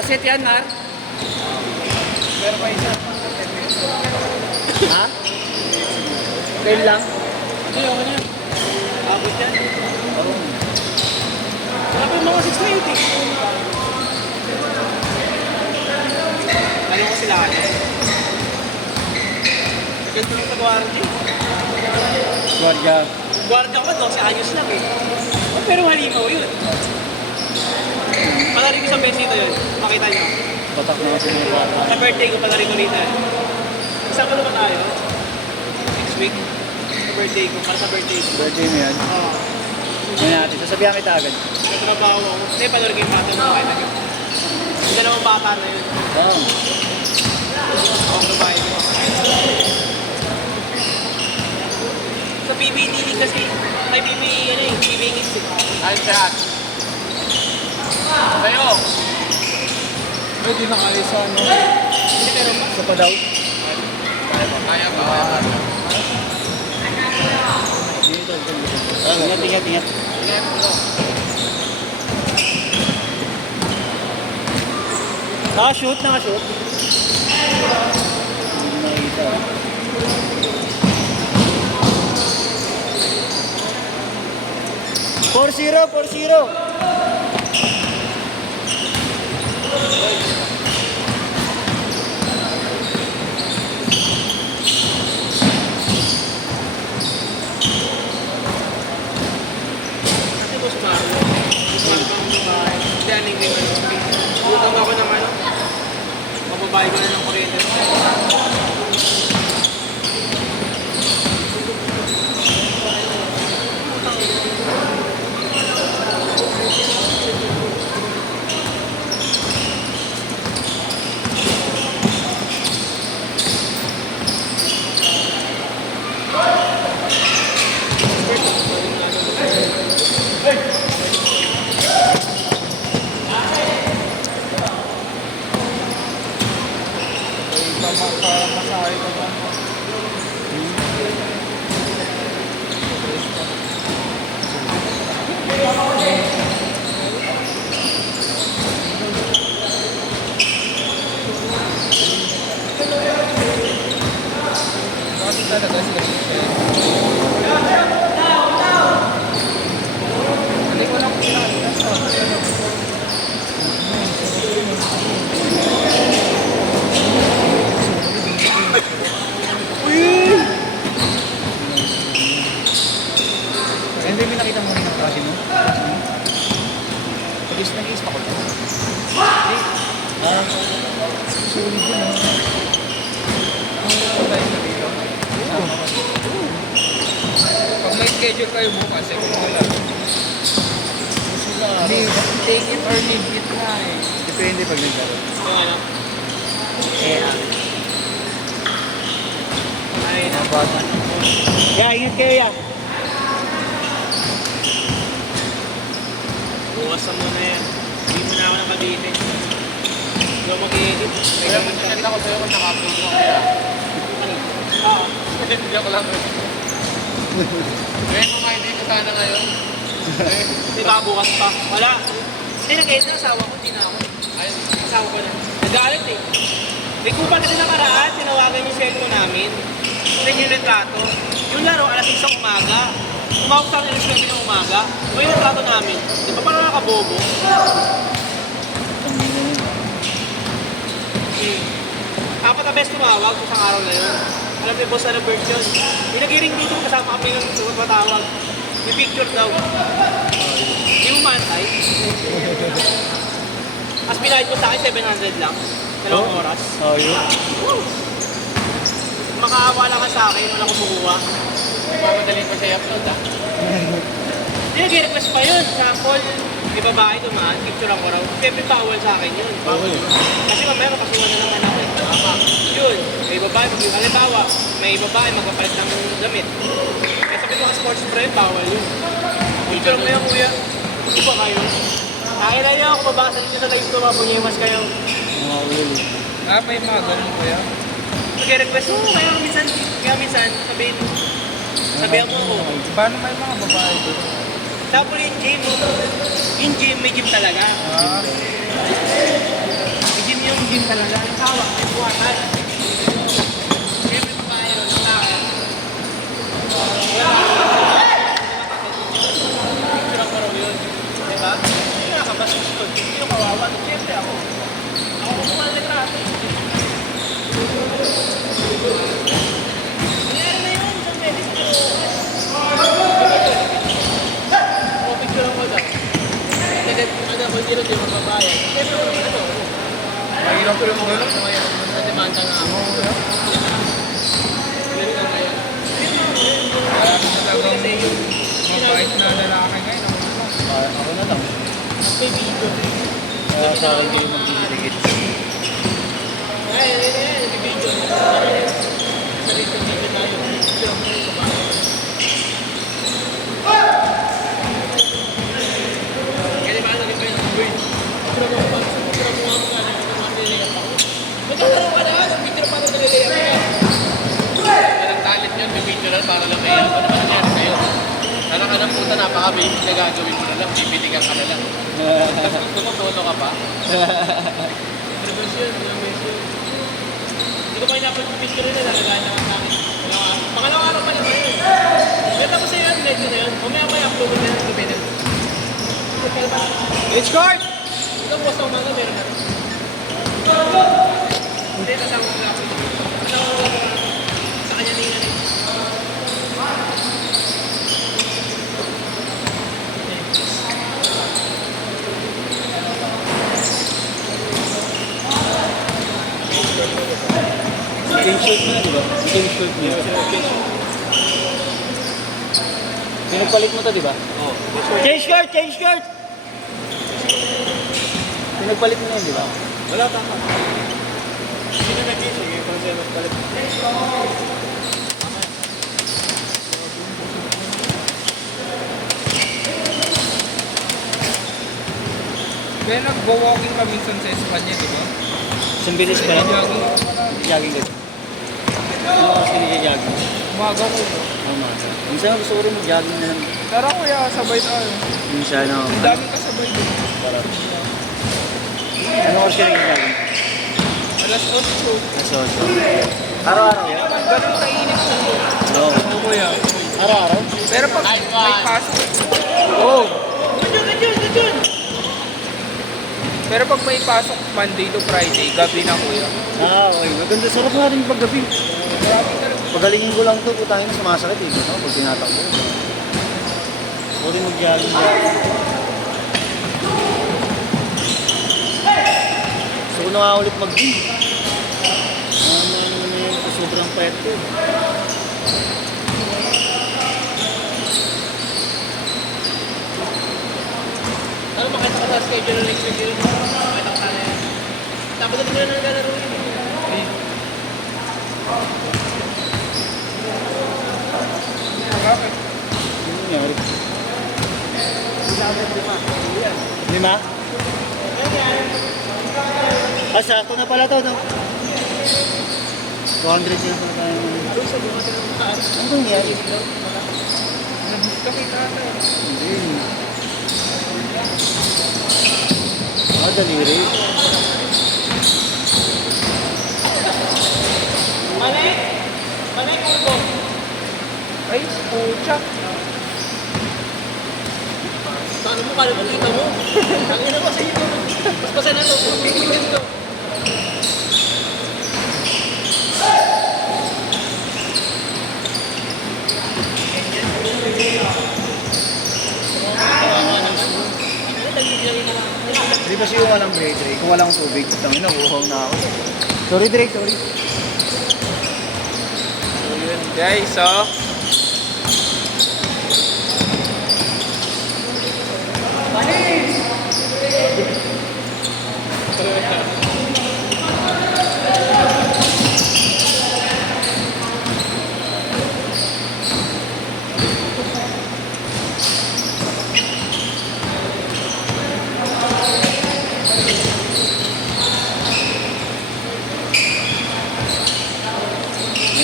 Kaset yan, Nar. Pero pa isa. Ha? Kail lang. Hindi, okay na yan. Abot yan. Wala pa yung mga 690. Ano ko sila kanya? Ganito lang sa warranty. Guardia. Guardia ko 12 anyos lang eh. Oh, pero halimaw yun. Palarin ko sa mesito yun. Makita nyo. Patak na kasi may guardia. Sa birthday ko palarin ko rito. Isama naman tayo. Next week. Sa birthday ko. Para sa birthday ko. Birthday mo yan. Oo. Yan natin. Sasabihan kita agad. May trabaho ako. Hindi, palarin ko yung bata mo. Makita nyo. Yung dalawang bata na yun. Oo. Ako sa bahay ko. Sa PBD kasi. May PB Kids eh. Ayun lahat. Sa'yo. Pwede na kayo sa ano? Hindi meron pa. Sa padaw. Kaya ba? Dito. Ingat. Naka-shoot. Hindi nakikita. 4-0. Kasi boss Marlo. Boss Marlo pa ang babae. Hindi aning game ano. Utang ako ng ano. Mababae ko na ng kuryente. Masahe ka ba? Bakit talaga sila siya? Hindi ko lang pinakita. Hindi mo nakita mo rin ang klase mo? Nag-is pa ko ito. Sulit yun ah. Pag may schedule kayo bukas, eh kung wala. Hindi, take it or leave it na eh. Depende pag naglaro. Yung ano. Ay, Nabasa. Yeah, ingat kayo yan. buwasan mo na yan. Hindi mo na ako nakabinin. Hindi ako mag-edit. Kaya mag-send ako sa'yo kung naka-upload mo kaya. Oo. Hindi ako lang. Kaya kung hindi ko sana ngayon. Di ba bukas pa? Wala. Hindi nag-edit na asawa ko. Hindi na ako. Ayun. Asawa ko na. Nag-aalit eh. May kupan kasi nakaraan. Tinawagan yung cellphone namin. Then yung retrato. Yung laro, alas 6 ng umaga. Tumawag sa akin alas 9 ng umaga. Yung retrato namin. Di ba parang nakabobo? Apat na beses tumawag sa isang araw na yun. Alam niyo, boss, ano birth yun? May nag-ring dito kasama kami ng matawag. May picture daw. Hindi mo mantay. As pinahid mo sa akin, 700 lang. Dalawang oras. Oh, yun. Makaawa lang ka sa akin, wala ko makuha. Mamadali ko siya i-upload ah. Hindi, nag-request pa yun. Sample, may babae dumaan, picture ako raw. Siyempre, bawal sa akin yun. Bawal. Kasi mamaya makasuhan na ng anak. Tama. Yun, may babae, halimbawa, may babae magpapalit ng damit. Kaya sabi ko, sports bra yun, bawal yun. Picture mo yan, kuya. Hindi ba kayo? Kaya na niyo, kung mabasa ninyo sa live ko, mabunyemas kayo. Mga ulo. Ah, may mga ganun ko yan. Nag-request mo, kaya minsan, sabihan mo ako. Paano may mga babae doon? Tapos yung gym, may gym talaga. Ah, gym talaga. Ang hawak, may buwatan. Kaya may babae ron, ang tao. Picture ako raw yun. Diba? Hindi nga kabastos ko. Hindi yung kawawa. Siyempre ako. Ako kumuha ng retrato. Nangyari na yun. Isang beses pero... Ako picture ako dyan. Ano ako hindi rin yung mababayan. Siyempre ako naman ito. Mahirap ko yung gano'n. Nademanda nga ako. Ulit ka ngayon. Kaya talagang mabait na lalaki ngayon. Ako na lang. May video. Kaya sa akin kayo magdidikit. Ay, may video. Sa rito video tayo. Video ako rin sa bahay. Kaya di ba ano rin wait. Picture mo pa. Picture mo nga mga nililigat ako. Maglalaro ka na. Picture pa ako nililigat ka. Walang talent yun. May video lang para lang kayo. Ano ba nangyari sa'yo? Sana ka ng puta, napaka-basic na gagawin mo na lang. Bibitigan ka na lang. Tapos tumutono ka pa. Reverse yun. Hindi ko pa inapag-picture rin na nalagay naman sa akin. Pangalawang araw pa naman yun. Kaya tapos sa'yo yun, medyo na yun. Mamaya pa i-upload na yun. Gabi na. It's court! Ito post na umaga, meron na rin. Hindi, kasama ko lang. Kasama ko lang sa kanya na yun. Change shirt mo na, di ba? Change shirt mo. Pinagpalit mo to, di ba? Oo. Change shirt! Change shirt! Pinagpalit mo na yun, di ba? Wala, tama. Sino nag-issue? Yung kung sa'yo magpalit. Kaya nag-walking ka minsan sa Espanya, di ba? Isang bilis pa lang. Jogging. Jogging ka. Ano oras ka nag-jogging? Umaga ko. Tama. Minsan gusto ko rin mag-jogging na lang. Tara kuya, sabay tayo. Minsan na. Ang daming kasabay doon. Para. Ano oras ka nag-jogging? Alas 8. So. Araw-araw yan? Ganun kainit ko. Oo. Oo kuya. Araw-araw? Pero pag may pasok, Oo. Ganyan! pero pag may pasok Monday to Friday, gabi na kuya. Okay. Maganda. Sarap nga rin paggabi. Grabe talaga. Pagalingin ko lang ito, putangin na sumasakit eh. No? Pag tinatakbo. Gusto ko rin mag-jogging. Gusto ko na nga ulit mag-gym. Ano yun, sobrang payat ko. Ano makita ka sa schedule ng next week yun? Makita ka na yan. Tapos na din na naglalaro yun. Bakit? Ano nangyari? 5? Ah, sakto na pala to, no? 200 yun sa tayo. Uy, sabi mo ka ng kaan. Ano ba nangyari? Nabista kita ata. Hindi. Ah, daliri. Mali! Mali, kurbo! Ay, pucha. Paano mo, kala mo kita mo? Ang ina mo sa ito. Mas pasan na ito. Pagpipigil ito. Hindi ba siya walang break, Dre? Kung walang tubig, tangin na, uhaw na ako. Sorry, Dre, sorry. So yun guys, oh.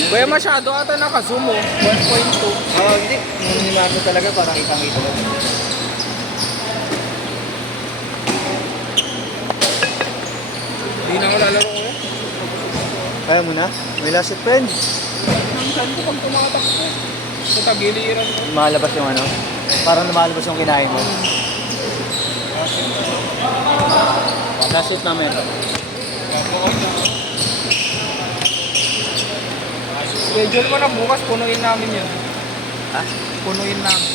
Kuya masyado ata naka-zoom oh. 1.2. Hindi. Ninimark ko talaga para kitang-kita ko. Hindi na ako lalagay. Kaya mo na? May last shot, friend. Saan ko pag tumatakbo? Sa tagiliran mo. Lumalabas yung ano? Parang lumalabas yung kinain mo. Last shot namin. Schedule mo na bukas, punuin namin yun. Ha? Punuin namin.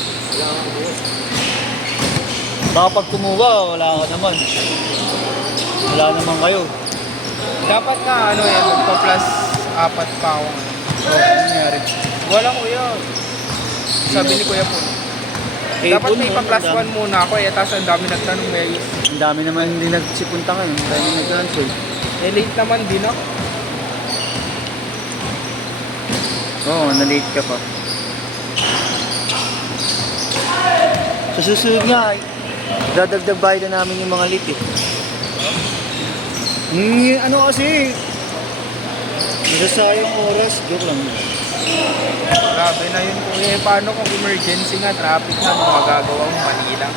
Baka pag kumuha, wala ka naman. Wala naman kayo. Dapat na ano yan, magpa-plus 4 pa ako. Oh, ano nangyari? Wala kuya. Sabi ni Kuya po. Dapat may pa-plus 1 muna ako eh, tapos ang dami nagtanong guys. Ang dami naman hindi nagsipunta ngayon. Ang dami nag-cancel. Eh late naman din ako. Oo, na-late ka pa. Sa susunod nga, dadagdag bayad na namin yung mga late eh. Ano kasi, nasasayang oras. Joke lang. Grabe na yun kuya. Eh, paano kung emergency nga, traffic na, mga magagawa mo, Manila.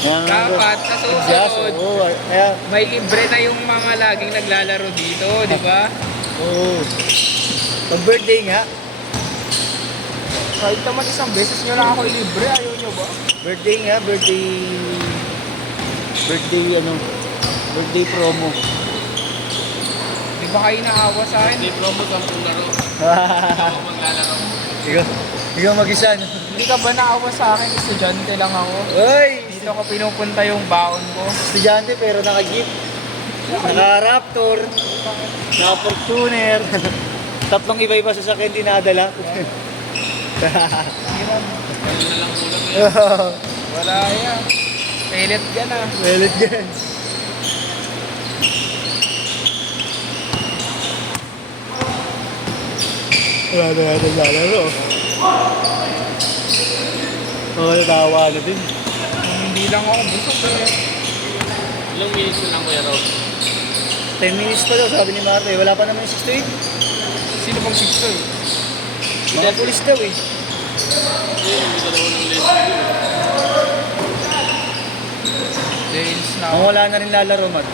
Dapat, sa susunod, Oo, kaya, may libre na yung mga laging naglalaro dito, di ba? oo. Pag birthday nga, Kahit naman isang beses nyo lang ako libre, ayaw nyo ba? birthday promo. Di ba kayo naawa sa akin? Hindi promo sa laro. Maglalaro. Ikaw mag-isa, no? Hindi ka ba naawa sa akin? Estudyante lang ako. Uy! Dito ko pinupunta yung baon ko. Estudyante pero naka-jeep. Naka-Raptor. Naka-Fortuner. Tatlong iba-iba sa sakyan dinadala. Hirap. Kaya na lang kulang. Wala yan. Pelet ka na. Welit yan. Wala na natin lalaro. Oo, natawa na din. Hindi lang ako busog eh. Ilang minutes na lang Kuya Rob? 10 minutes pa daw, sabi ni Marte. Wala pa naman yung 6 to 8. Sino bang sixto eh? Mga pulis daw eh. Hindi, hindi ka daw ng list. Dahils na Ang wala na rin lalaro, Mag.